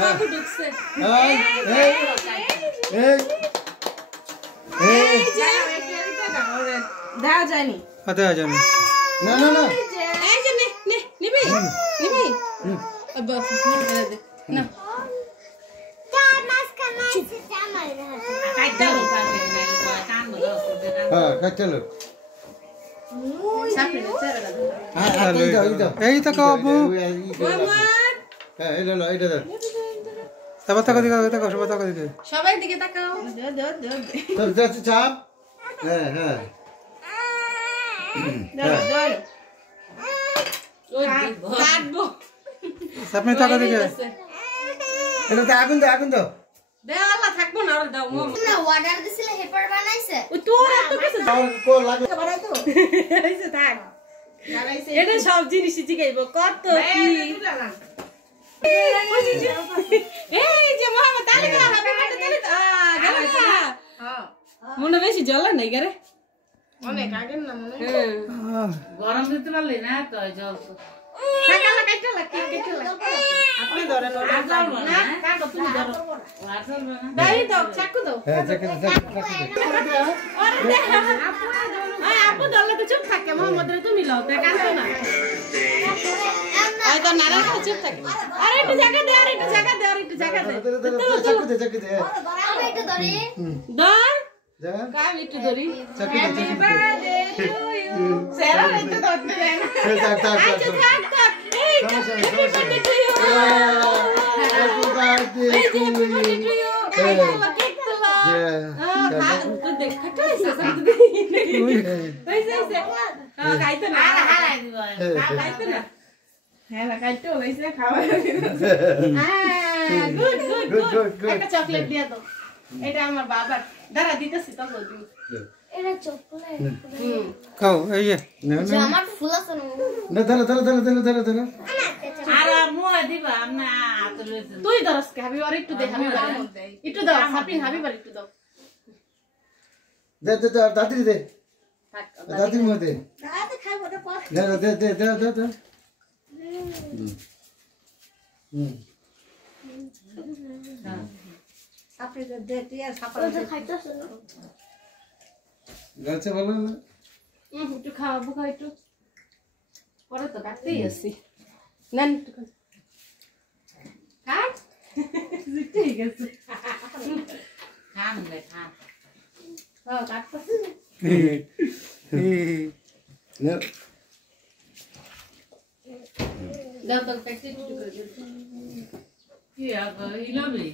বাবু ঢুকছে দেওয়া যায়নি দেওয়া যায়নি না না না এই যে নে নে নিবি নিবি আব্বা না চলো এই তো কাবু সবাই তাকাও দিকে তাকাও সবাই তাকাও দিকে সবাই দিকে তাকাও চাপ হ্যাঁ হ্যাঁ আপনি তাকাও দিকে এটা আগুন দাও আগুন দাও দেওয়ালা থাকবো না আর দাও না অর্ডার দিছিলে হেপার বানাইছে ওই তোর এত কিছু কো লাগে বানাই তো এইসে থাক এটা সব জিনিস জিগাইবো কত কি এই যে মোহাম্মদ তালি দাও হবে মাঠে তালি গেল না মনে বেশি জ্বলা নাই গরে অনেক আগে না মনে গরম দিতে পারলি না তো জল কাকালা কাইটালা কেটেলা আপনি ধরেন না কাটো তুমি ধরো দাই দাও চাকু দাও হ্যাঁ চাকু আপু ধরলে তো চুপ থাকে মোহাম্মদ রে তুমি লও তে কাটো না আই তো নারা চুপ থাকে আরে একটু জায়গা দে আরে একটু জায়গা দে আরে একটু জায়গা দে চাকু দে আমি একটু ধরি ধর যা কাম একটু ধরি চাকু দে হ্যাপি বার্থডে টু ইউ সেরা একটু ধরতে দেন আচ্ছা থাক থাক এই happy birthday to you happy birthday to you এই বাবা কেক তো লাও তো দেখ খাটাইছে সব হইছে খাইতে না হারাই দিব খাইতে না হ্যাঁ না খাইতে হইছে খাওয়া গুড গুড গুড একটা চকলেট দিয়া দাও এটা আমার বাবার দাঁড়া দিতেছি তো বলবি এটা চকলেট খাও এই যে যে আমার ফুল আছে না ধরো আর মোয়া দিবা আমনা আতলে তুই ধরস কে হাবি আর একটু দে হাবি একটু দাও সাপিং হাবি বার একটু দাও দে দাদি দে দাদির মধ্যে দাদা খাইবো না পর দে আপনি দে টিয়া সাপড়া খাইতেছ না গাছে ভালো না একটু খাওয়াবো খাও একটু পরে তো কাটতেই আসি নেন একটু কাট ঠিক আছে খান রে খান কাটতেছি দাও তো কাটতে একটু করে কি আবার ইলাবি